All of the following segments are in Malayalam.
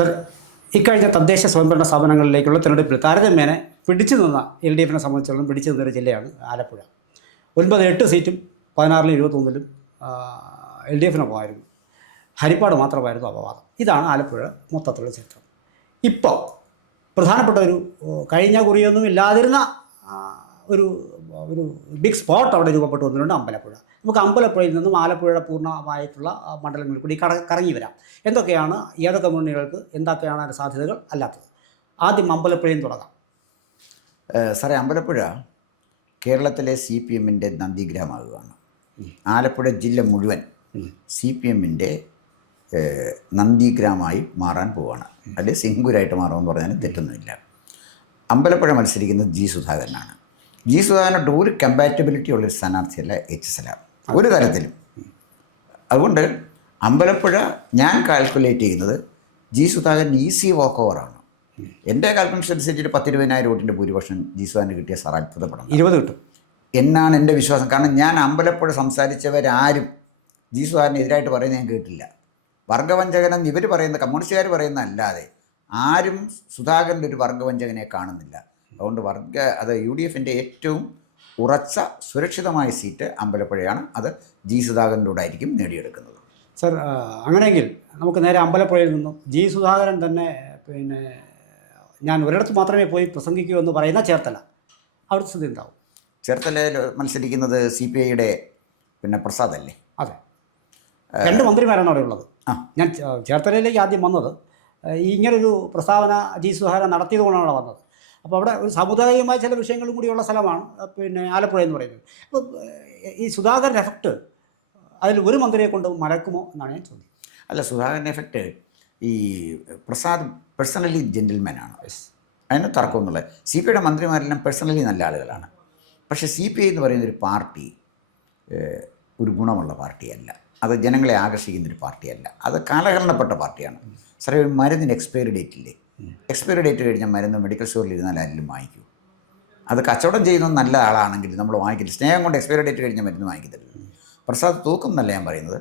സർ, ഇക്കഴിഞ്ഞ തദ്ദേശ സ്വയംഭരണ സ്ഥാപനങ്ങളിലേക്കുള്ള തിരഞ്ഞെടുപ്പിൽ താരതമ്യേന പിടിച്ചു നിന്ന LDF സംബന്ധിച്ചിടത്തോളം പിടിച്ചു നിന്നൊരു ജില്ലയാണ് ആലപ്പുഴ. 8 സീറ്റും 16-ലും 21-ലും LDF പോകായിരുന്നു. ഹരിപ്പാട് മാത്രമായിരുന്നു അപവാദം. ഇതാണ് ആലപ്പുഴ മൊത്തത്തിലുള്ള ചരിത്രം. ഇപ്പോൾ പ്രധാനപ്പെട്ട ഒരു കഴിഞ്ഞ കുറിയൊന്നും ഇല്ലാതിരുന്ന ഒരു ഒരു ബിഗ് സ്പോട്ട് അവിടെ രൂപപ്പെട്ടു വന്നിട്ടുണ്ട് അമ്പലപ്പുഴ. നമുക്ക് അമ്പലപ്പുഴയിൽ നിന്നും ആലപ്പുഴയുടെ പൂർണ്ണമായിട്ടുള്ള മണ്ഡലങ്ങളിൽ കൂടി കറങ്ങി വരാം. എന്തൊക്കെയാണ് ഏതൊക്കെ മുന്നണികൾക്ക് എന്തൊക്കെയാണ് അതിൻ്റെ സാധ്യതകൾ അല്ലാത്തത്? ആദ്യം അമ്പലപ്പുഴയിൽ തുടങ്ങാം. സാറേ, അമ്പലപ്പുഴ കേരളത്തിലെ CPM-ൻ്റെ നന്ദിഗ്രാമമാകുകയാണ്. ആലപ്പുഴ ജില്ല മുഴുവൻ CPM-ൻ്റെ നന്ദിഗ്രാമമായി മാറാൻ പോവുകയാണ്. അതിൽ സിംഗൂരായിട്ട് മാറുമെന്ന് പറഞ്ഞാൽ തെറ്റൊന്നുമില്ല. അമ്പലപ്പുഴ മത്സരിക്കുന്നത് G. സുധാകരനാണ്. G. സുധാകരനായിട്ട് ഒരു കമ്പാറ്റബിലിറ്റി ഉള്ളൊരു സ്ഥാനാർത്ഥിയല്ല H. സലാം ഒരു തരത്തിലും. അതുകൊണ്ട് അമ്പലപ്പുഴ ഞാൻ കാൽക്കുലേറ്റ് ചെയ്യുന്നത് G. സുധാകരൻ ഈസി വാക്ക് ഓവറാണ്. എൻ്റെ കാൽക്കുലേഷൻ അനുസരിച്ചിട്ട് 10-20,000 വോട്ടിൻ്റെ ഭൂരിപക്ഷം G. സുധാകരന് കിട്ടിയ സാർ അത്ഭുതപ്പെടണം. 20 കിട്ടും എന്നാണ് എൻ്റെ വിശ്വാസം. കാരണം ഞാൻ അമ്പലപ്പുഴ സംസാരിച്ചവരാരും G. സുധാകരനെതിരായിട്ട് പറയുന്നത് ഞാൻ കേട്ടില്ല. വർഗവഞ്ചകനെന്ന് ഇവർ പറയുന്ന കമ്മ്യൂണിസ്റ്റുകാർ പറയുന്ന അല്ലാതെ ആരും സുധാകരൻ്റെ ഒരു വർഗവഞ്ചകനെ കാണുന്നില്ല. അതുകൊണ്ട് അത് UDF-ൻ്റെ ഏറ്റവും ഉറച്ച സുരക്ഷിതമായ സീറ്റ് അമ്പലപ്പുഴയാണ്. അത് G. സുധാകരനിലൂടെ ആയിരിക്കും നേടിയെടുക്കുന്നത്. സർ, അങ്ങനെയെങ്കിൽ നമുക്ക് നേരെ അമ്പലപ്പുഴയിൽ നിന്നും G. സുധാകരൻ തന്നെ ഞാൻ ഒരിടത്ത് മാത്രമേ പോയി പ്രസംഗിക്കൂ എന്ന് പറയുന്ന ചേർത്തല, അവിടുത്തെ സ്ഥിതി ഉണ്ടാവും. ചേർത്തലയിൽ മത്സരിക്കുന്നത് CPI-യുടെ പ്രസാദ് അല്ലേ? അതെ, 2 മന്ത്രിമാരാണ് അവിടെ ഉള്ളത്. ഞാൻ ചേർത്തലയിലേക്ക് ആദ്യം വന്നത് ഇങ്ങനൊരു പ്രസ്താവന G. സുധാകരൻ നടത്തിയതുകൊണ്ടാണ് അവിടെ വന്നത്. അപ്പോൾ അവിടെ ഒരു സാമുദായികമായ ചില വിഷയങ്ങളും കൂടിയുള്ള സ്ഥലമാണ് ആലപ്പുഴ എന്ന് പറയുന്നത്. അപ്പോൾ ഈ സുധാകരൻ എഫക്റ്റ് അതിൽ ഒരു മന്ത്രിയെ കൊണ്ട് മറക്കുമോ എന്നാണ് ഞാൻ ചോദിക്കുന്നത്. അല്ല, സുധാകരൻ എഫക്റ്റ് ഈ പ്രസാദ് പേഴ്സണലി ജെൻറ്റിൽമാനാണ്. അതിന് തർക്കമൊന്നുമില്ല. CPI-യുടെ മന്ത്രിമാരെല്ലാം പേഴ്സണലി നല്ല ആളുകളാണ്. പക്ഷേ CPI എന്ന് പറയുന്നൊരു പാർട്ടി ഒരു ഗുണമുള്ള പാർട്ടിയല്ല. അത് ജനങ്ങളെ ആകർഷിക്കുന്നൊരു പാർട്ടിയല്ല. അത് കാലഹരണപ്പെട്ട പാർട്ടിയാണ്. സാറേ, ഒരു മരുന്നിന് എക്സ്പയറി ഡേറ്റ് ഇല്ലേ? എക്സ്പയറി ഡേറ്റ് കഴിഞ്ഞാൽ മരുന്ന് മെഡിക്കൽ സ്റ്റോറിൽ ഇരുന്നാൽ ആരെങ്കിലും വാങ്ങിക്കൂ. അത് കച്ചവടം ചെയ്യുന്നത് നല്ല ആളാണെങ്കിൽ നമ്മൾ വാങ്ങിക്കില്ല. സ്നേഹം കൊണ്ട് എക്സ്പയറി ഡേറ്റ് കഴിഞ്ഞാൽ മരുന്ന് വാങ്ങിക്കത്തില്ല. പ്രസാദ് തൂക്കും എന്നല്ല ഞാൻ പറയുന്നത്.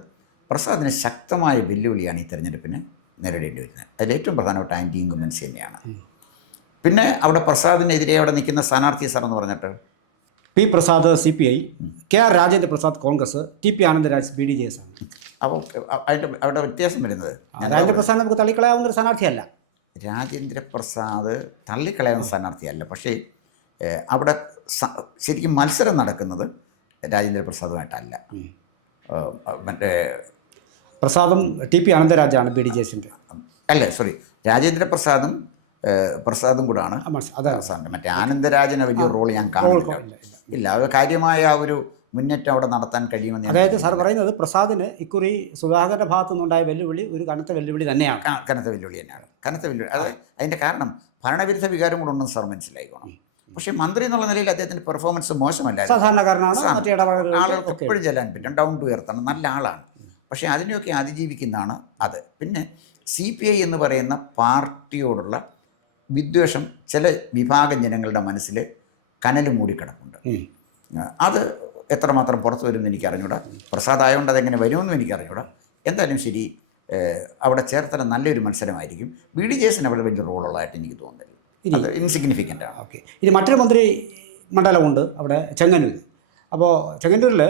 പ്രസാദിന് ശക്തമായ വെല്ലുവിളിയാണ് ഈ തെരഞ്ഞെടുപ്പിന് നേരിടേണ്ടി വരുന്നത്. അതിലേറ്റവും പ്രധാനപ്പെട്ട ആൻറ്റി ഇൻകംബൻസി തന്നെയാണ്. പിന്നെ അവിടെ പ്രസാദിനെതിരെ അവിടെ നിൽക്കുന്ന സ്ഥാനാർത്ഥി സാർ എന്ന് പറഞ്ഞിട്ട് P. Prasad CPI, KR Rajendra Prasad Congress, TP Anandaraj BDJS ആണ്. അപ്പോൾ അവിടെ വ്യത്യാസം വരുന്നത് രാജേന്ദ്ര പ്രസാദ് നമുക്ക് തള്ളിക്കളയാവുന്ന ഒരു സ്ഥാനാർത്ഥിയല്ല. രാജേന്ദ്ര പ്രസാദ് തള്ളിക്കളയാവുന്ന സ്ഥാനാർത്ഥിയല്ല. പക്ഷേ അവിടെ ശരിക്കും മത്സരം നടക്കുന്നത് രാജേന്ദ്ര പ്രസാദുമായിട്ടല്ല. മറ്റേ പ്രസാദും TP ആനന്ദരാജാണ് BDJS-ൻ്റെ. അല്ല, സോറി, രാജേന്ദ്ര പ്രസാദും കൂടാണ്. മറ്റേ ആനന്ദരാജന് വലിയ റോൾ ഞാൻ കാണുന്നില്ല. ഇല്ല, അത് കാര്യമായ ഒരു മുന്നേറ്റം അവിടെ നടത്താൻ കഴിയുമെന്ന്. അതായത് സാർ പറയുന്നത് പ്രസാദിന് ഇക്കുറി സുധാകരൻ്റെ ഭാഗത്തു നിന്നുണ്ടായ വെല്ലുവിളി ഒരു കനത്ത വെല്ലുവിളി തന്നെയാണ്. കനത്ത വെല്ലുവിളി തന്നെയാണ്. കനത്ത വെല്ലുവിളി. അത് അതിൻ്റെ കാരണം ഭരണവിരുദ്ധ വികാരം കൂടെ ഉണ്ടെന്ന് സാർ മനസ്സിലായിക്കോണം. പക്ഷേ മന്ത്രി എന്നുള്ള നിലയിൽ അദ്ദേഹത്തിൻ്റെ പെർഫോമൻസ് മോശമല്ല. സാധാരണക്കാരനാണ്. ആളുകൾക്ക് എപ്പോഴും ചെല്ലാൻ പറ്റും. ഡൗൺ ടു എർത്ത് ആണ്. നല്ല ആളാണ്. പക്ഷേ അതിനെയൊക്കെ അതിജീവിക്കുന്നതാണ് അത്. പിന്നെ CPI എന്ന് പറയുന്ന പാർട്ടിയോടുള്ള വിദ്വേഷം ചില വിഭാഗം ജനങ്ങളുടെ മനസ്സിൽ കനൽ മൂടിക്കിടപ്പുണ്ട്. അത് എത്രമാത്രം പുറത്തു വരുമെന്ന് എനിക്കറിഞ്ഞൂടാ. പ്രസാദ് ആയതുകൊണ്ട് അതെങ്ങനെ വരുമെന്നും എനിക്കറിഞ്ഞൂടാ. എന്തായാലും ശരി, അവിടെ ചേർത്തല നല്ലൊരു മത്സരമായിരിക്കും. BDJS-ന് അവിടെ വലിയ റോളുള്ളതായിട്ട് എനിക്ക് തോന്നുന്നില്ല. അത് ഇൻസിഗ്നിഫിക്കൻ്റ് ആണ്. ഓക്കെ, ഇനി മറ്റൊരു മന്ത്രി മണ്ഡലമുണ്ട് അവിടെ, ചെങ്ങന്നൂർ. അപ്പോൾ ചെങ്ങന്നൂരിൽ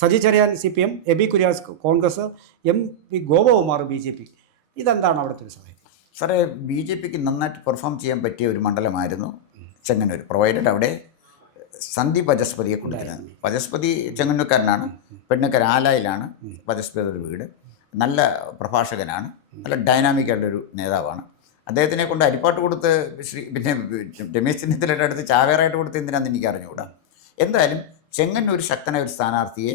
Saji Cherian CPM, AB Kurias Congress, MP Gopakumar BJP. ഇതെന്താണ് അവിടുത്തെ ഒരു സമയം? സാറേ, BJPക്ക് നന്നായിട്ട് പെർഫോം ചെയ്യാൻ പറ്റിയ ഒരു മണ്ഡലമായിരുന്നു ചെങ്ങന്നൂർ. പ്രൊവൈഡഡ് അവിടെ സന്ദീപ് വചസ്പതിയെ കൊണ്ടുവരുന്നത്. വചസ്പതി ചെങ്ങന്നൂർക്കാരനാണ്. പെണ്ണുക്കര ആലായിലാണ് വചസ്പതിയുടെ വീട്. നല്ല പ്രഭാഷകനാണ്. നല്ല ഡൈനാമിക്കായിട്ടുള്ളൊരു നേതാവാണ്. അദ്ദേഹത്തിനെ കൊണ്ട് അരിപ്പാട്ട് കൊടുത്ത് പിന്നെ രമേശ് ചെന്നിത്തലയുടെ അടുത്ത് ചാവേറായിട്ട് കൊടുത്ത് എന്തിനാണെന്ന് എനിക്ക് അറിഞ്ഞുകൂടാ. എന്തായാലും ചെങ്ങന്നൂർ ശക്തനായ ഒരു സ്ഥാനാർത്ഥിയെ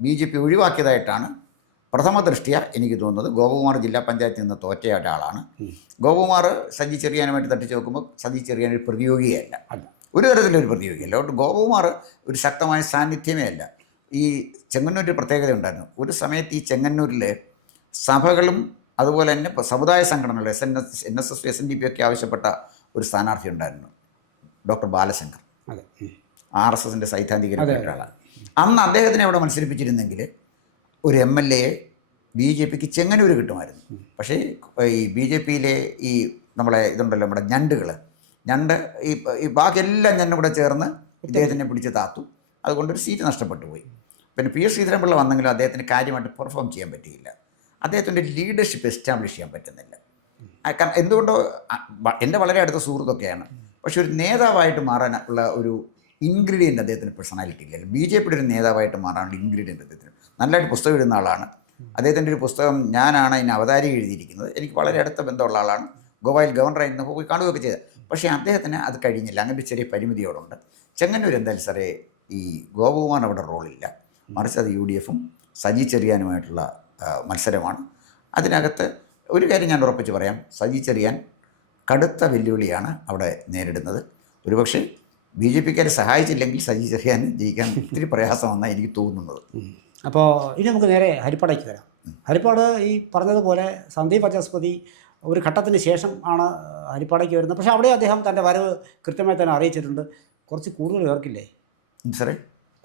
BJP ഒഴിവാക്കിയതായിട്ടാണ് പ്രഥമ ദൃഷ്ടിയ എനിക്ക് തോന്നുന്നത്. ഗോപകുമാർ ജില്ലാ പഞ്ചായത്തിൽ നിന്ന് തോറ്റ ഒരാളാണ്. ഗോപകുമാർ സജി ചെറിയാനുമായിട്ട് തട്ടിച്ച് നോക്കുമ്പോൾ സജി ചെറിയാൻ ഒരു പ്രതിയോഗിയല്ല, ഒരു തരത്തിലൊരു പ്രതിയോഗിയല്ല. അതുകൊണ്ട് ഗോപകുമാർ ഒരു ശക്തമായ സാന്നിധ്യമേ അല്ല. ഈ ചെങ്ങന്നൂരിൽ പ്രത്യേകത ഉണ്ടായിരുന്നു. ഒരു സമയത്ത് ഈ ചെങ്ങന്നൂരിൽ സഭകളും അതുപോലെ തന്നെ സമുദായ സംഘടനകൾ NSS SNDP ഒക്കെ ആവശ്യപ്പെട്ട ഒരു സ്ഥാനാർത്ഥി ഉണ്ടായിരുന്നു, ഡോക്ടർ ബാലശങ്കർ. RSS-ൻ്റെ സൈദ്ധാന്തികനായ ഒരാളാണ്. അന്ന് അദ്ദേഹത്തിനെ അവിടെ മത്സരിപ്പിച്ചിരുന്നെങ്കിൽ ഒരു MLA BJPക്ക് ചെങ്ങന്നൂർ കിട്ടുമായിരുന്നു. പക്ഷേ ഈ BJPയിലെ ഈ നമ്മളെ ഇതുണ്ടല്ലോ നമ്മുടെ ഞണ്ട് ഈ ബാക്കി എല്ലാം ഞണ്ടും കൂടെ ചേർന്ന് ഇദ്ദേഹത്തിനെ പിടിച്ച് താത്തു. അതുകൊണ്ടൊരു സീറ്റ് നഷ്ടപ്പെട്ടു പോയി. പിന്നെ PS ശ്രീധരൻപിള്ള വന്നെങ്കിലും അദ്ദേഹത്തിന് കാര്യമായിട്ട് പെർഫോം ചെയ്യാൻ പറ്റിയില്ല. അദ്ദേഹത്തിൻ്റെ ലീഡർഷിപ്പ് എസ്റ്റാബ്ലിഷ് ചെയ്യാൻ പറ്റുന്നില്ല. കാരണം എന്തുകൊണ്ടോ എൻ്റെ വളരെ അടുത്ത സുഹൃത്തൊക്കെയാണ്. പക്ഷെ ഒരു നേതാവായിട്ട് മാറാനുള്ള ഒരു ഇൻഗ്രീഡിയൻ്റ് അദ്ദേഹത്തിന് പേഴ്സണാലിറ്റി ഇല്ല. BJPയുടെ ഒരു നേതാവായിട്ട് മാറാനുള്ള ഇൻഗ്രീഡിയൻ്റ് അദ്ദേഹത്തിന് നല്ലതായിട്ട് പുസ്തകം എഴുതുന്ന ആളാണ്. അദ്ദേഹത്തിൻ്റെ ഒരു പുസ്തകം ഞാനാണ് അതിന് അവതാരിക എഴുതിയിരിക്കുന്നത്. എനിക്ക് വളരെ അടുത്ത ബന്ധമുള്ള ആളാണ്. ഗോവയിൽ ഗവർണറായിരുന്നു, പോയി കാണുകയൊക്കെ ചെയ്തത്. പക്ഷേ അദ്ദേഹത്തിന് അത് കഴിഞ്ഞില്ല. അങ്ങനെ ഒരു ചെറിയ പരിമിതിയോടുണ്ട്. ചെങ്ങന്നൂർ എന്തായാലും സാറേ ഈ ഗോപകുമാർ അവിടെ റോളില്ല. മറിച്ച് അത് UDFും സജി ചെറിയാനുമായിട്ടുള്ള മത്സരമാണ്. അതിനകത്ത് ഒരു കാര്യം ഞാൻ ഉറപ്പിച്ച് പറയാം, സജി ചെറിയാൻ കടുത്ത വെല്ലുവിളിയാണ് അവിടെ നേരിടുന്നത്. ഒരുപക്ഷെ BJPക്കാരെ സഹായിച്ചില്ലെങ്കിൽ സജി ചെറിയാൻ ജയിക്കാൻ ഒത്തിരി പ്രയാസമെന്നാണ് എനിക്ക് തോന്നുന്നത്. അപ്പോൾ ഇനി നമുക്ക് നേരെ ഹരിപ്പാടേക്ക് വരാം. ഹരിപ്പാട് ഈ പറഞ്ഞതുപോലെ സന്ദീപ് വാചസ്പതി ഒരു ഘട്ടത്തിന് ശേഷം ആണ് ഹരിപ്പാടേക്ക് വരുന്നത്. പക്ഷേ അവിടെ അദ്ദേഹം തൻ്റെ വരവ് കൃത്യമായി തന്നെ അറിയിച്ചിട്ടുണ്ട്. കുറച്ച് കൂടുതൽ പേർക്കില്ലേ സാറേ?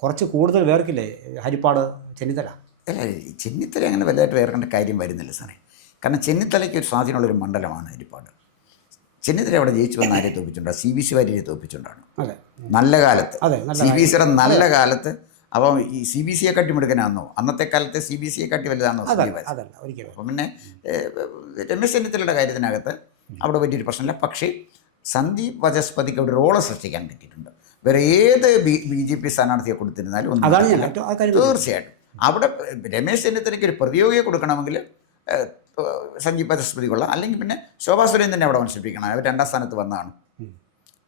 കുറച്ച് കൂടുതൽ പേർക്കില്ലേ ഹരിപ്പാട് ചെന്നിത്തല? അല്ല, ചെന്നിത്തല അങ്ങനെ വലുതായിട്ട് വേർക്കേണ്ട കാര്യം വരുന്നില്ല സാറേ. കാരണം ചെന്നിത്തലയ്ക്ക് ഒരു സ്വാധീനമുള്ളൊരു മണ്ഡലമാണ് ഹരിപ്പാട്. ചെന്നിത്തല അവിടെ ജയിച്ചു വന്ന ആരെ തോപ്പിച്ചുകൊണ്ടാണ്? CBC വാര്യരെ തോപ്പിച്ചുകൊണ്ടാണ്. അതെ, നല്ല കാലത്ത് CBCയുടെ നല്ല കാലത്ത്. അപ്പം ഈ CBCയെ കാട്ടി മിടുക്കനാണെന്നോ? അന്നത്തെ കാലത്തെ CBCയെ കാട്ടി വലുതാണെന്നോ? അപ്പം പിന്നെ രമേശ് ചെന്നിത്തലയുടെ കാര്യത്തിനകത്ത് അവിടെ വലിയൊരു പ്രശ്നമില്ല. പക്ഷേ സന്ദീപ് വാചസ്പതിക്ക് അവിടെ റോള് സൃഷ്ടിക്കാൻ പറ്റിയിട്ടുണ്ട്. വേറെ ഏത് BJP സ്ഥാനാർത്ഥിയെ കൊടുത്തിരുന്നാലും തീർച്ചയായിട്ടും അവിടെ രമേശ് ചെന്നിത്തലയ്ക്ക് ഒരു പ്രതിയോഗിയെ കൊടുക്കണമെങ്കിൽ സന്ദീപ് വാചസ്പതി കൊള്ളാം. അല്ലെങ്കിൽ പിന്നെ ശോഭാ സുരേന്ദ്രനെ അവിടെ മത്സരിപ്പിക്കണം. അവർ 2ാം സ്ഥാനത്ത് വന്നതാണ്.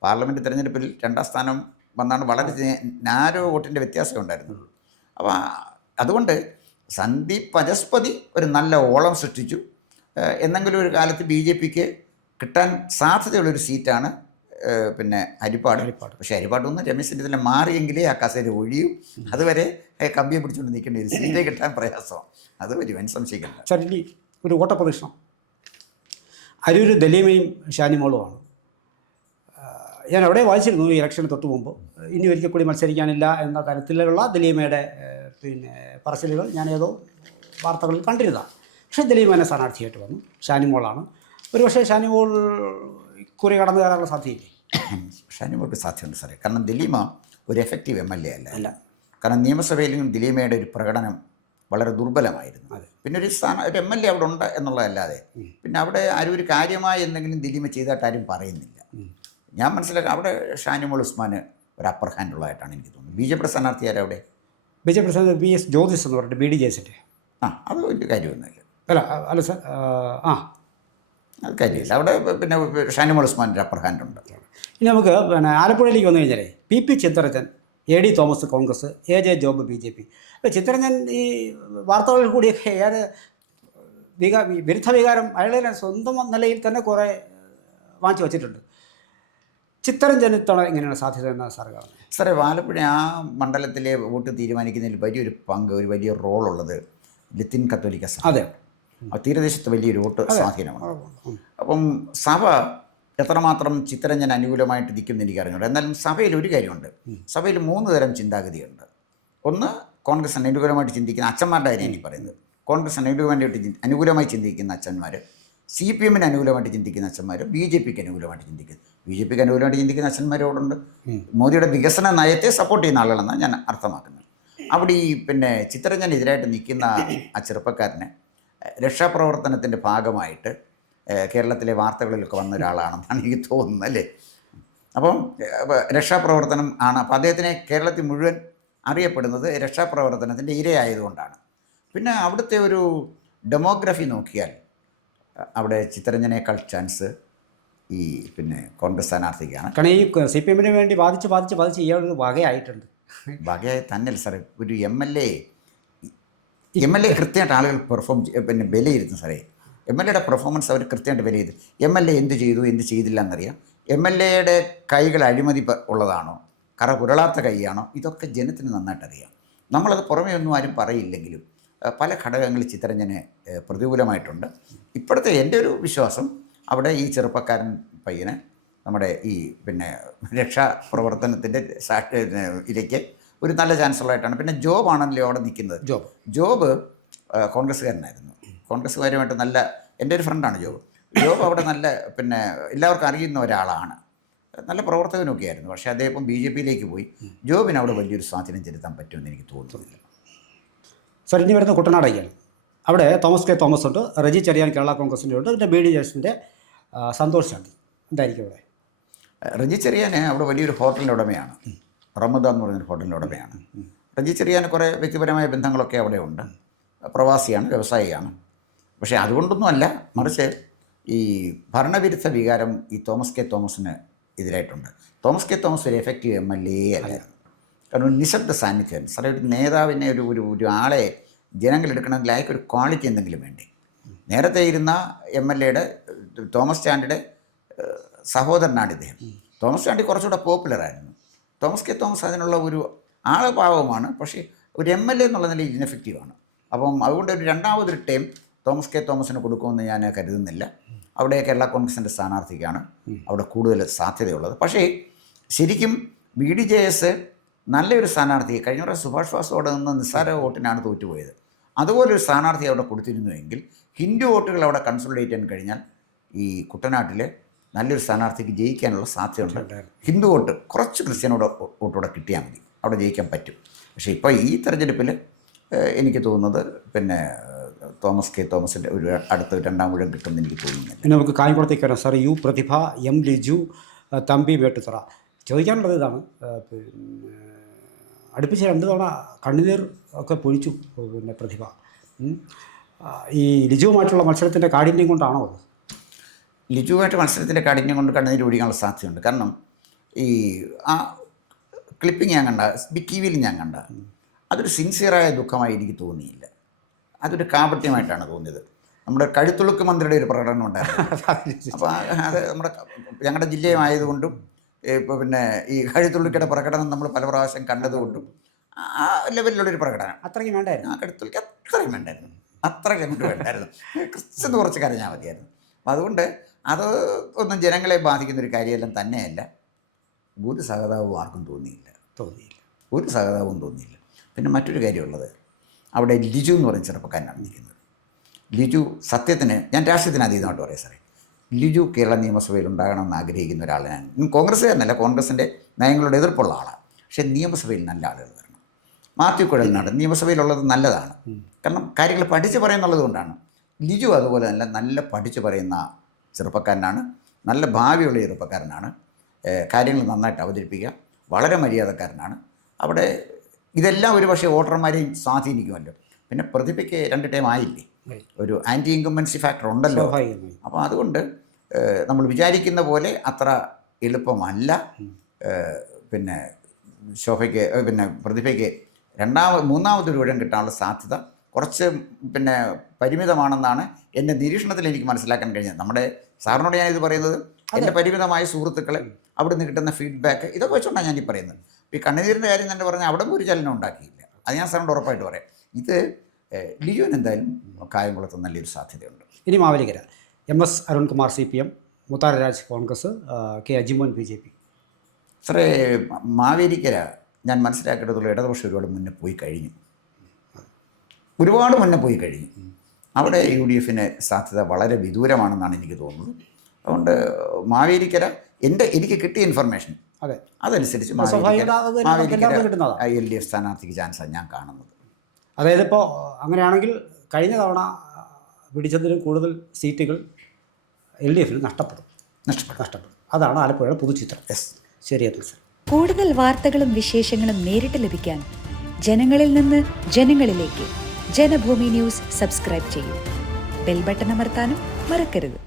പാർലമെൻറ്റ് തിരഞ്ഞെടുപ്പിൽ 2ാം സ്ഥാനം വന്നാണ്. വളരെ നാരോ വോട്ടിൻ്റെ വ്യത്യാസം ഉണ്ടായിരുന്നു. അപ്പോൾ അതുകൊണ്ട് സന്ദീപ് വാചസ്പതി ഒരു നല്ല ഓളം സൃഷ്ടിച്ചു. എന്നെങ്കിലും ഒരു കാലത്ത് BJPക്ക് കിട്ടാൻ സാധ്യതയുള്ളൊരു സീറ്റാണ് പിന്നെ ഹരിപ്പാട്. പക്ഷേ ഹരിപ്പാടൊന്നും രമേശ് ചെന്നിത്തല മാറിയെങ്കിലേ ആ കസേര ഒഴിയൂ. അതുവരെ കമ്പിയെ പിടിച്ചുകൊണ്ട് നിൽക്കേണ്ട ഒരു സീറ്റേ കിട്ടാൻ പ്രയാസമാണ്. അത് വരും, സംശയിക്കണ്ട. ചരലി ഒരു ഓട്ടപ്രദക്ഷിണം. അരൂർ ദലീമയും ഷാനിമോളുമാണ്. ഞാൻ അവിടെ വായിച്ചിരുന്നു ഈ ഇലക്ഷന് തൊട്ട് മുമ്പ് ഇനി ഒരിക്കൽ കൂടി മത്സരിക്കാനില്ല എന്ന തരത്തിലുള്ള ദലീമയുടെ പിന്നെ പറച്ചിലുകൾ ഞാൻ ഏതോ വാർത്തകളിൽ കണ്ടിരുന്നതാണ്. പക്ഷേ ദലീമനെ സ്ഥാനാർത്ഥിയായിട്ട് വന്നു. ഷാനിമോളാണ്. ഒരുപക്ഷെ ഷാനിമോൾ കുറി കടന്നു കയറാനുള്ള സാധ്യതയില്ലേ? ഷാനിമോൾക്ക് സാധ്യതയുണ്ട് സാറേ. കാരണം ദലീമ ഒരു എഫക്റ്റീവ് MLA അല്ല. കാരണം നിയമസഭയിലും ദലീമയുടെ ഒരു പ്രകടനം വളരെ ദുർബലമായിരുന്നു. പിന്നെ ഒരു MLA അവിടെ ഉണ്ട് എന്നുള്ളതല്ലാതെ പിന്നെ അവിടെ ആരും ഒരു കാര്യമായി എന്തെങ്കിലും ദലീമ ചെയ്തിട്ട് ആരും പറയുന്നില്ല. ഞാൻ മനസ്സിലാക്കാം അവിടെ ഷാനിമോൾ ഉസ്മാൻ ഒരു അപ്പർ ഹാൻഡുള്ളതായിട്ടാണ് എനിക്ക് തോന്നുന്നത്. BJP സ്ഥാനാർത്ഥി ആരും അവിടെ? BJP സ്ഥാനാർത്ഥി VS ജ്യോതിസ് എന്ന് പറഞ്ഞിട്ട് BDJസിൻ്റെ. അത് വലിയ കാര്യമൊന്നുമില്ല. അല്ല സാർ, അത് കാര്യമില്ല. അവിടെ പിന്നെ ഷാനിമോൾ ഉസ്മാൻ്റെ അപ്പർ ഹാൻഡ് ഉണ്ട്. ഇനി നമുക്ക് പിന്നെ ആലപ്പുഴയിലേക്ക് വന്നു കഴിഞ്ഞാൽ PP Chittaranjan, AD Thomas Congress, AJ job BJP. അപ്പോൾ ചിത്തരഞ്ജൻ ഈ വാർത്തകളിൽ കൂടിയൊക്കെ ഏറെ വിരുദ്ധ വികാരം അയാളെ സ്വന്തം നിലയിൽ തന്നെ കുറേ വാങ്ങിച്ചു വച്ചിട്ടുണ്ട്. ചിത്തരഞ്ജൻ ഇത്തവണ എങ്ങനെയാണ് സാധ്യത എന്നാണ് സാർ കാണുന്നത്? സാറേ, ആലപ്പുഴ ആ മണ്ഡലത്തിലെ വോട്ട് തീരുമാനിക്കുന്നതിൽ വലിയൊരു പങ്ക്, ഒരു വലിയ റോളുള്ളത് ലത്തീൻ കത്തോലിക്ക സഭ. അതെ, തീരദേശത്ത് വലിയൊരു വോട്ട് സ്വാധീനമാണ്. അപ്പം സഭ എത്രമാത്രം ചിത്തരഞ്ജൻ അനുകൂലമായിട്ട് നിൽക്കുമെന്ന് എനിക്കറിഞ്ഞൂടാ. എന്നാലും സഭയിൽ ഒരു കാര്യമുണ്ട്. സഭയിൽ 3 തരം ചിന്താഗതിയുണ്ട്. ഒന്ന്, കോൺഗ്രസ് അനുകൂലമായിട്ട് ചിന്തിക്കുന്ന അച്ഛന്മാരുടെ കാര്യം എനിക്ക് പറയുന്നത്. കോൺഗ്രസ് അനുകൂലമായി ചിന്തിക്കുന്ന അച്ഛന്മാർ, CPMന് അനുകൂലമായിട്ട് ചിന്തിക്കുന്ന അച്ഛന്മാർ, BJPക്ക് അനുകൂലമായിട്ട് ചിന്തിക്കുന്ന അച്ഛന്മാരോടുണ്ട്. മോദിയുടെ വികസന നയത്തെ സപ്പോർട്ട് ചെയ്യുന്ന ആളുകളെന്നാണ് ഞാൻ അർത്ഥമാക്കുന്നത്. അവിടെ ഈ പിന്നെ ചിത്തരഞ്ജനെതിരായിട്ട് നിൽക്കുന്ന ആ ചെറുപ്പക്കാരനെ രക്ഷാപ്രവർത്തനത്തിൻ്റെ ഭാഗമായിട്ട് കേരളത്തിലെ വാർത്തകളിലൊക്കെ വന്ന ഒരാളാണെന്നാണ് എനിക്ക് തോന്നുന്നത്, അല്ലേ? അപ്പം രക്ഷാപ്രവർത്തനം ആണ്. അപ്പോൾ അദ്ദേഹത്തിനെ കേരളത്തിൽ മുഴുവൻ അറിയപ്പെടുന്നത് രക്ഷാപ്രവർത്തനത്തിൻ്റെ ഇരയായതുകൊണ്ടാണ്. പിന്നെ അവിടുത്തെ ഒരു ഡെമോഗ്രഫി നോക്കിയാൽ അവിടെ ചിത്തരഞ്ജനേക്കാൾ ചാൻസ് ഈ പിന്നെ കോൺഗ്രസ് സ്ഥാനാർത്ഥിക്കാണ്. കാരണം ഈ CPMന് വേണ്ടി വാദിച്ച് ഇയാളൊരു വകയായിട്ടുണ്ട്. വകയായി തന്നെ സാറേ. ഒരു MLA കൃത്യമായിട്ട് ആളുകൾ പിന്നെ വിലയിരുത്തും സാറേ. MLAയുടെ പെർഫോമൻസ് അവർ കൃത്യമായിട്ട് വിലയിരുത്തും. MLA എന്ത് ചെയ്തു, എന്ത് ചെയ്തില്ല എന്നറിയാം. MLAയുടെ കൈകൾ അഴിമതി ഉള്ളതാണോ, കറ പുരളാത്ത കൈയാണോ, ഇതൊക്കെ ജനത്തിന് നന്നായിട്ട് അറിയാം. നമ്മളത് പുറമേ ഒന്നും ആരും പറയില്ലെങ്കിലും പല ഘടകങ്ങൾ ചിത്തരഞ്ജന് പ്രതികൂലമായിട്ടുണ്ട്. ഇപ്പോഴത്തെ എൻ്റെ ഒരു വിശ്വാസം അവിടെ ഈ ചെറുപ്പക്കാരൻ പയ്യന് നമ്മുടെ ഈ പിന്നെ രക്ഷാപ്രവർത്തനത്തിൻ്റെ ഇരയ്ക്ക് ഒരു നല്ല ചാൻസ് ഉള്ളതായിട്ടാണ്. പിന്നെ ജോബാണല്ലോ അവിടെ നിൽക്കുന്നത്. ജോബ് കോൺഗ്രസ്സുകാരനായിരുന്നു. കോൺഗ്രസ്സുകാരുമായിട്ട് നല്ല, എൻ്റെ ഒരു ഫ്രണ്ടാണ് ജോബ് അവിടെ നല്ല എല്ലാവർക്കും അറിയുന്ന ഒരാളാണ്, നല്ല പ്രവർത്തകനൊക്കെ ആയിരുന്നു. പക്ഷേ അദ്ദേഹം ഇപ്പം BJP-യിലേക്ക് പോയി. ജോബിന് അവിടെ വലിയൊരു സ്വാധീനം ചെലുത്താൻ പറ്റുമെന്ന് എനിക്ക് തോന്നുന്നില്ല. സാർ, ഇനി വരുന്ന കുട്ടനാടേക്കാണ്. അവിടെ തോമസ് കെ തോമസ് ഉണ്ട്, റജി ചെറിയാൻ കേരള കോൺഗ്രസിൻ്റെ ഉണ്ട്, പിന്നെ BDJSൻ്റെ സന്തോഷ് ശാന്തി. എന്തായിരിക്കും അവിടെ? റജി ചെറിയാൻ അവിടെ വലിയൊരു ഹോട്ടലിൻ്റെ ഉടമയാണ്, റമദ എന്ന് പറയുന്നൊരു ഹോട്ടലിൻ്റെ ഉടമയാണ്. റജി ചെറിയാൻ കുറേ വ്യക്തിപരമായ ബന്ധങ്ങളൊക്കെ അവിടെ ഉണ്ട്, പ്രവാസിയാണ്, വ്യവസായിയാണ്. പക്ഷേ അതുകൊണ്ടൊന്നുമല്ല, മറിച്ച് ഈ ഭരണവിരുദ്ധ വികാരം ഈ തോമസ് കെ തോമസിന് എതിരായിട്ടുണ്ട്. തോമസ് കെ തോമസ് ഒരു എഫക്റ്റീവ് MLA അല്ലായിരുന്നു. കാരണം ഒരു നിശബ്ദ സാന്നിധ്യം. സാറേ, ഒരു നേതാവിനെ ഒരു ആളെ ജനങ്ങളെടുക്കണമെങ്കിൽ അയാൾക്ക് ഒരു ക്വാളിറ്റി എന്തെങ്കിലും വേണ്ടി. നേരത്തെ ഇരുന്ന MLA തോമസ് ചാണ്ടിയുടെ സഹോദരനാണ് ഇദ്ദേഹം. തോമസ് ചാണ്ടി കുറച്ചുകൂടെ പോപ്പുലറായിരുന്നു. തോമസ് കെ തോമസ് അതിനുള്ള ഒരു ആളപാവമാണ്, പക്ഷേ ഒരു MLA എന്നുള്ള നിലയിൽ ഇൻഎഫക്റ്റീവാണ്. അപ്പം അതുകൊണ്ട് ഒരു രണ്ടാമതൊരു ടൈം തോമസ് കെ തോമസിന് കൊടുക്കുമെന്ന് ഞാൻ കരുതുന്നില്ല. അവിടെ കേരള കോൺഗ്രസിൻ്റെ സ്ഥാനാർത്ഥിക്കാണ് അവിടെ കൂടുതൽ സാധ്യതയുള്ളത്. പക്ഷേ ശരിക്കും BDJS നല്ലൊരു സ്ഥാനാർത്ഥി, കഴിഞ്ഞ പ്രാവശ്യം സുഭാഷ് വാസോടെ നിന്ന് നിസ്സാര വോട്ടിനാണ് തോറ്റുപോയത്. അതുപോലൊരു സ്ഥാനാർത്ഥി അവിടെ കൊടുത്തിരുന്നുവെങ്കിൽ ഹിന്ദു വോട്ടുകൾ അവിടെ കൺസോളിഡേറ്റ് ചെയ്യാൻ കഴിഞ്ഞാൽ ഈ കുട്ടനാട്ടിൽ നല്ലൊരു സ്ഥാനാർത്ഥിക്ക് ജയിക്കാനുള്ള സാധ്യതയുണ്ട്. ഹിന്ദു വോട്ട് കുറച്ച് ക്രിസ്ത്യനോട് വോട്ടോടെ കിട്ടിയാൽ മതി, അവിടെ ജയിക്കാൻ പറ്റും. പക്ഷേ ഇപ്പോൾ ഈ തെരഞ്ഞെടുപ്പിൽ എനിക്ക് തോന്നുന്നത് തോമസ് കെ തോമസിൻ്റെ ഒരു അടുത്ത രണ്ടാം ഊഴം കിട്ടുമെന്ന് എനിക്ക് തോന്നുന്നില്ല. ഇനി നമുക്ക് കായംകുളത്തേക്ക് വരാം. സാർ, U പ്രതിഭ, M ലിജു, തമ്പി വേട്ടുത്തറ. ചോദിക്കാനുള്ളത് ഇതാണ്, അടുപ്പിച്ച് 2 തവണ കണ്ണുനീർ ഒക്കെ പൊഴിച്ചു പ്രതിഭ. ഈ ലിജുവുമായിട്ടുള്ള മത്സരത്തിൻ്റെ കാഠിന്യം കൊണ്ടാണോ അത്? ലിജുവായിട്ട് മത്സരത്തിൻ്റെ കാഠിന്യം കൊണ്ട് കണ്ണുനീർ ഒഴിക്കാനുള്ള സാധ്യതയുണ്ട്. കാരണം ഈ ആ ക്ലിപ്പിംഗ് ഞാൻ കണ്ട, TV-യിൽ ഞാൻ കണ്ട, അതൊരു സിൻസിയറായ ദുഃഖമായി എനിക്ക് തോന്നിയില്ല. അതൊരു കാപട്യമായിട്ടാണ് തോന്നിയത്. നമ്മുടെ കഴുത്തുളുക്ക് മന്ത്രിയുടെ ഒരു പ്രകടനം ഉണ്ടായിരുന്നു. അപ്പോൾ അത് ഞങ്ങളുടെ ജില്ലയുമായതുകൊണ്ടും ഇപ്പോൾ ഈ കഴുത്തുള്ളിക്കയുടെ പ്രകടനം നമ്മൾ പല പ്രാവശ്യം കണ്ടതുകൊണ്ടും ആ ലെവലിലുള്ളൊരു പ്രകടനം അത്രയ്ക്ക് വേണ്ടായിരുന്നു. ആ കഴുത്തുള്ളിക്ക് അത്രയും വേണ്ടായിരുന്നു, അത്രയ്ക്ക് അങ്ങോട്ട് വേണ്ടായിരുന്നു. ക്രിസ്ത്യന് കുറച്ച് കരഞ്ഞാൽ മതിയായിരുന്നു. അപ്പം അതുകൊണ്ട് അത് ഒന്നും ജനങ്ങളെ ബാധിക്കുന്നൊരു കാര്യമെല്ലാം തന്നെയല്ല. ഒരു സഹതാപവും ആർക്കും തോന്നിയില്ല, ഒരു സഹതാപവും തോന്നിയില്ല. പിന്നെ മറ്റൊരു കാര്യമുള്ളത്, അവിടെ ലിജു എന്ന് പറയുന്ന ചെറുപ്പക്കാരനാണ് നിൽക്കുന്നത്. ലിജു സത്യത്തിന്, ഞാൻ രാഷ്ട്രീയത്തിന് അതീതമായിട്ട് പറയാം സാറേ, ലിജു കേരള നിയമസഭയിൽ ഉണ്ടാകണമെന്ന് ആഗ്രഹിക്കുന്ന ഒരാളാണ്. കോൺഗ്രസ്സുകാരനല്ല, കോൺഗ്രസിൻ്റെ നയങ്ങളോട് എതിർപ്പുള്ള ആളാണ്. പക്ഷേ നിയമസഭയിൽ നല്ല ആളുകൾ വരണം. മാത്യു കുഴൽനാട് നിയമസഭയിലുള്ളത് നല്ലതാണ്, കാരണം കാര്യങ്ങൾ പഠിച്ച് പറയുന്നുള്ളത് കൊണ്ടാണ്. ലിജു അതുപോലെ തന്നെ നല്ല പഠിച്ച് പറയുന്ന ചെറുപ്പക്കാരനാണ്, നല്ല ഭാവിയുള്ള ചെറുപ്പക്കാരനാണ്, കാര്യങ്ങൾ നന്നായിട്ട് അവതരിപ്പിക്കുക, വളരെ മര്യാദക്കാരനാണ്. അവിടെ ഇതെല്ലാം ഒരു പക്ഷേ വോട്ടർമാരെയും സ്വാധീനിക്കുമല്ലോ. പിന്നെ പ്രതിഭയ്ക്ക് 2 ടൈം ആയില്ലേ, ഒരു ആൻറ്റി ഇൻകംബൻസി ഫാക്ടർ ഉണ്ടല്ലോ. അപ്പോൾ അതുകൊണ്ട് നമ്മൾ വിചാരിക്കുന്ന പോലെ അത്ര എളുപ്പമല്ല ശോഭയ്ക്ക് പ്രതിഭയ്ക്ക് മൂന്നാമതൊരു ഊഴം കിട്ടാനുള്ള സാധ്യത കുറച്ച് പരിമിതമാണെന്നാണ് എൻ്റെ നിരീക്ഷണത്തിൽ എനിക്ക് മനസ്സിലാക്കാൻ കഴിഞ്ഞത്. നമ്മുടെ സാറിനോട് ഞാനിത് പറയുന്നത് എൻ്റെ പരിമിതമായ സുഹൃത്തുക്കളെ അവിടെ നിന്ന് കിട്ടുന്ന ഫീഡ്ബാക്ക് ഇതൊക്കെ വെച്ചുകൊണ്ടാണ് ഞാനീ പറയുന്നത്. ഈ കണ്ണുനീരിൻ്റെ കാര്യം തന്നെ പറഞ്ഞാൽ അവിടെ ഒരു ചലനം ഉണ്ടാക്കിയില്ല, അത് ഞാൻ സാറിനോട് ഉറപ്പായിട്ട് പറയാം. ഇത് ലിജുവിന് എന്തായാലും കായംകുളത്ത് നല്ലൊരു സാധ്യതയുണ്ട്. ഇനി Mavelikkara, MS Arunkumar CPM, മുത്താര Raj Congress, K Ajimon BJP. സാറേ, മാവേലിക്കര ഞാൻ മനസ്സിലാക്കിയിട്ടുള്ള ഇടതുപക്ഷം ഒരുപാട് മുന്നേ പോയി കഴിഞ്ഞു, ഒരുപാട് മുന്നേ പോയി കഴിഞ്ഞു. അവിടെ UDFന് സാധ്യത വളരെ വിദൂരമാണെന്നാണ് എനിക്ക് തോന്നുന്നത്. അതുകൊണ്ട് മാവേലിക്കര എനിക്ക് കിട്ടിയ ഇൻഫർമേഷൻ അതനുസരിച്ച് മാവേലിക്കര LDF സ്ഥാനാർത്ഥിക്ക് ചാൻസാണ് ഞാൻ കാണുന്നത്. അതായത് ഇപ്പോൾ അങ്ങനെയാണെങ്കിൽ കഴിഞ്ഞ തവണ പിടിച്ചതിലും കൂടുതൽ സീറ്റുകൾ LDFന് നഷ്ടപ്പെടും. അതാണ് ആലപ്പുഴയുടെ പുതുചിത്രം. ശരിയായിരുന്നു സർ. കൂടുതൽ വാർത്തകളും വിശേഷങ്ങളും നേരിട്ട് ലഭിക്കാൻ ജനങ്ങളിൽ നിന്ന് ജനങ്ങളിലേക്ക് ജനഭൂമി ന്യൂസ് സബ്സ്ക്രൈബ് ചെയ്യൂ. ബെൽ ബട്ടൺ അമർത്താനും മറക്കരുത്.